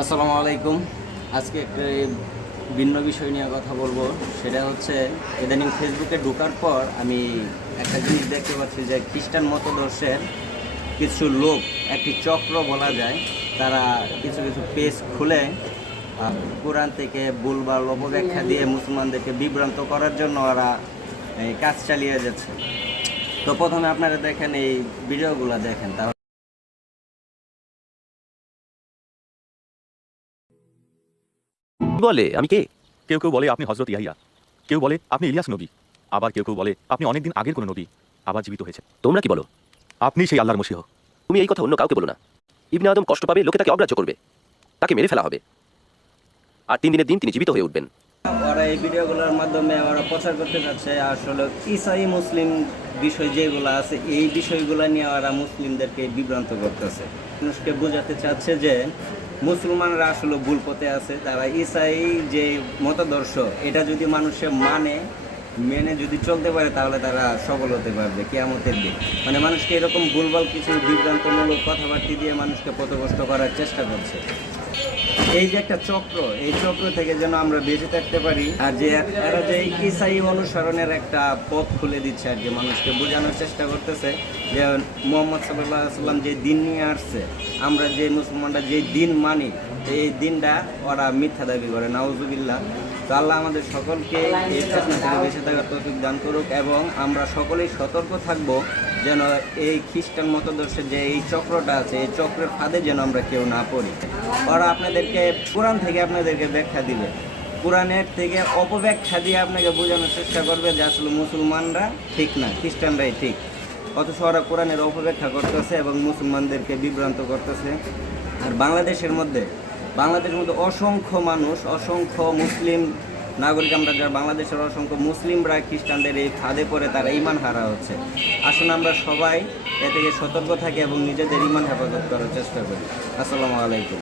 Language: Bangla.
আসসালামু আলাইকুম। আজকে একটা ভিন্ন বিষয় নিয়ে কথা বলবো। সেটা হচ্ছে ইদানিং ফেসবুকে ঢোকার পর আমি একটা জিনিস দেখতে পাচ্ছি যে খ্রিস্টান মতদর্শের কিছু লোক, একটি চক্র বলা যায়, তারা কিছু কিছু পেজ খুলে কোরআন থেকে ভুলভাল অপব্যাখ্যা দিয়ে মুসলমানদেরকে বিভ্রান্ত করার জন্য ওরা এই কাজ চালিয়ে যাচ্ছে। তো প্রথমে আপনারা দেখেন, এই ভিডিওগুলো দেখেন, তাহলে বলে আমি কে? কেউ কেউ বলে আপনি হযরত ইয়াহিয়া, কেউ বলে আপনি ইলিয়াস নবী, আবার কেউ কেউ বলে আপনি অনেকদিন আগের কোনো নবী আবার জীবিত হয়েছে। তোমরা কি বলো? আপনি সেই আল্লাহর মসীহ। তুমি এই কথা অন্য কাউকে বলো না। ইবনে আদম কষ্ট পাবে, লোকে তাকে অগ্রাহ্য করবে, তাকে মেরে ফেলা হবে, আর 3 দিনের দিন তিনি জীবিত হয়ে উঠবেন। ওরা এই ভিডিওগুলোর মাধ্যমে ওরা প্রচার করতে চাচ্ছে আসলে ঈসাই মুসলিম বিষয় যেগুলো আছে, এই বিষয়গুলো নিয়ে ওরা মুসলিমদেরকে বিভ্রান্ত করতেছে। মানুষকে বোঝাতে চাচ্ছে যে মুসলমানরা আসলে ভুল পথে আছে। তারা ঈসাই যে মতাদর্শ, এটা যদি মানুষে মেনে যদি চলতে পারে, তাহলে তারা সফল হতে পারবে কিয়ামতের দিন। মানে মানুষকে এরকম ভুলভাল কিছু বিভ্রান্তমূলক কথাবার্তা দিয়ে মানুষকে পথভ্রষ্ট করার চেষ্টা করছে। এই যে একটা চক্র, এই চক্র থেকে যেন আমরা বেঁচে থাকতে পারি। আর যে এরা যে ঈসাই অনুসরণের একটা পথ খুলে দিচ্ছে, আর যে মানুষকে বোঝানোর চেষ্টা করতেছে যে মুহাম্মদ সাল্লাল্লাহু আলাইহি ওয়াসাল্লাম যে দিন নিয়ে আসছে, আমরা যে মুসলমানরা যে দিন মানি, এই দিনটা ওরা মিথ্যা দাবি করে, নাউজুবিল্লাহ। তো আল্লাহ আমাদের সকলকে এই ফিতনা থেকে বেঁচে থাকার তৌফিক দান করুক, এবং আমরা সকলেই সতর্ক থাকব যেন এই খ্রিস্টান মতদর্শের যে এই চক্রটা আছে, এই চক্রের ফাঁদে যেন আমরা কেউ না পড়ি। ওরা আপনাদেরকে কোরআন থেকে আপনাদেরকে ব্যাখ্যা দিবে, কোরআনের থেকে অপব্যাখ্যা দিয়ে আপনাকে বোঝানোর চেষ্টা করবে যে আসলে মুসলমানরা ঠিক না, খ্রিস্টানরাই ঠিক। অথচ ওরা কোরআনের অপব্যাখ্যা করতেছে এবং মুসলমানদেরকে বিভ্রান্ত করতেছে। আর বাংলাদেশের মধ্যে অসংখ্য মানুষ, অসংখ্য মুসলিম নাগরিক, আমরা যারা বাংলাদেশের অসংখ্য মুসলিমরা খ্রিস্টানদের এই ফাঁদে পড়ে তারা ঈমান হারা হচ্ছে। আসুন আমরা সবাই এ থেকে সতর্ক থাকি এবং নিজেদের ঈমান হেফাজত করার চেষ্টা করি। আসসালামু আলাইকুম।